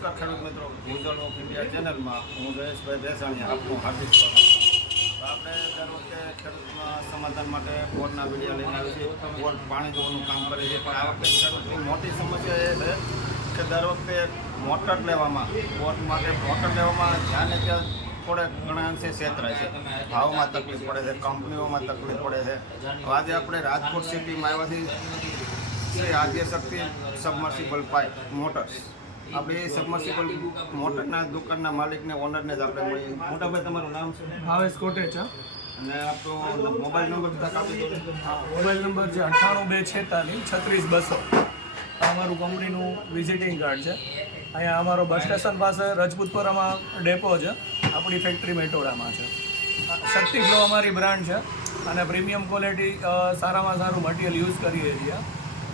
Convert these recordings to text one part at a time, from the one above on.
ખેડૂત મિત્રો, Bhujal of India ચેનલમાં હું જયેશભાઈ દેસાણી, આપનું હાર્દિક સ્વાગત આપણે દર વખતે ખેડૂતના સમાધાન માટે બોરના વીડિયો લઈને આવીએ છીએ. પાણી જોવાનું કામ કરે છે. પણ આ વખતે ખેડૂતની મોટી સમસ્યા એ છે કે દર વખતે મોટર લેવામાં બોર માટે મોટર લેવામાં ધ્યાન ત્યાં થોડે ઘણા અંશે છેતરાય છે. ભાવમાં તકલીફ પડે છે, કંપનીઓમાં તકલીફ પડે છે. આજે આપણે રાજકોટ સિટીમાં આવ્યાથી Shri Adya Shakti submersible pipe motors આપણે સબમર્સિબલ મોટરના દુકાનના માલિકને ઓનરને જ આપણે મળીએ. મોટાભાઈ તમારું નામ છે ભાવેશ કોટેચ અને આપણો મોબાઈલ નંબર બધા મોબાઈલ નંબર છે અઠ્ઠાણું બે છેતાલીસ છત્રીસ બસો. અમારું કંપનીનું વિઝિટિંગ કાર્ડ છે. અહીંયા અમારો બસ સ્ટેશન પાસે રજપૂતપુરામાં ડેપો છે. આપણી ફેક્ટરી મેટોડામાં છે. શક્તિ ફ્લો અમારી બ્રાન્ડ છે. અને પ્રીમિયમ ક્વોલિટી સારામાં સારું મટીરિયલ યુઝ કરીએ છીએ.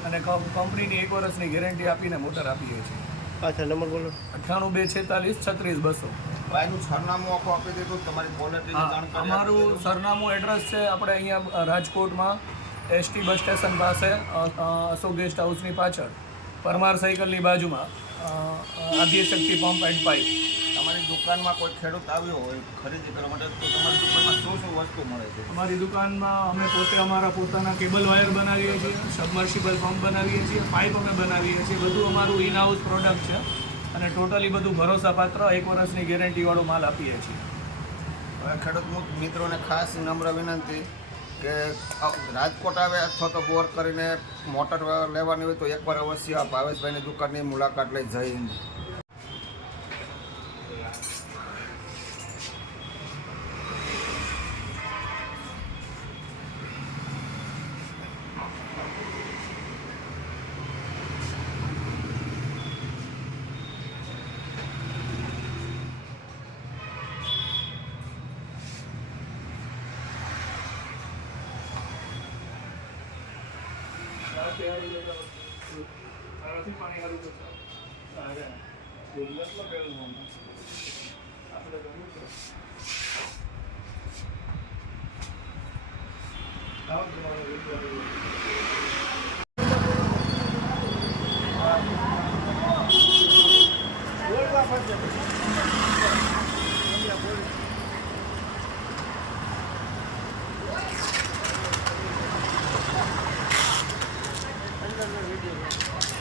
અને કંપનીની એક વર્ષની ગેરંટી આપીને મોટર આપીએ છીએ. પાછા નંબર બોલો. અઠ્ઠાણું બે છેતાલીસ છત્રીસ બસો. ભાઈનું સરનામું આખું આપી દીધું તમારી જાણકારી અમારું સરનામું એડ્રેસ છે આપણે અહીંયા રાજકોટમાં એસટી બસ સ્ટેશન પાસે અશોક ગેસ્ટ હાઉસની પાછળ. પરમાર સાયકલની બાજુમાં અ, અ, શક્તિ પંપ એન્ડ પાઇપ તમારી દુકાનમાં કોઈ ખેડૂત આવ્યો હોય ખરીદી કરવા માટે તો તમારી દુકાનમાં શું શું વસ્તુ મળે છે? અમારી દુકાનમાં અમે પોતે અમારા પોતાના કેબલ વાયર બનાવીએ છીએ સબમર્સિબલ પંપ બનાવીએ છીએ પાઇપ અમે બનાવીએ છીએ બધું અમારું ઇન હાઉસ પ્રોડક્ટ છે. અને ટોટલી બધું ભરોસાપાત્ર એક વર્ષની ગેરંટીવાળો માલ આપીએ છીએ. હવે ખેડૂત મિત્રોને ખાસ નમ્ર વિનંતી કે રાજકોટ આવે અથવા તો બોર કરીને મોટર લેવાની હોય તો એકવાર અવશ્ય ભાવેશભાઈની દુકાનની મુલાકાત લઈ જઈ સારાથી પાણી સારું કરતા સારા ગુજરાતમાં ગયેલું આપણે ગમ્યું અંદર વીડિયો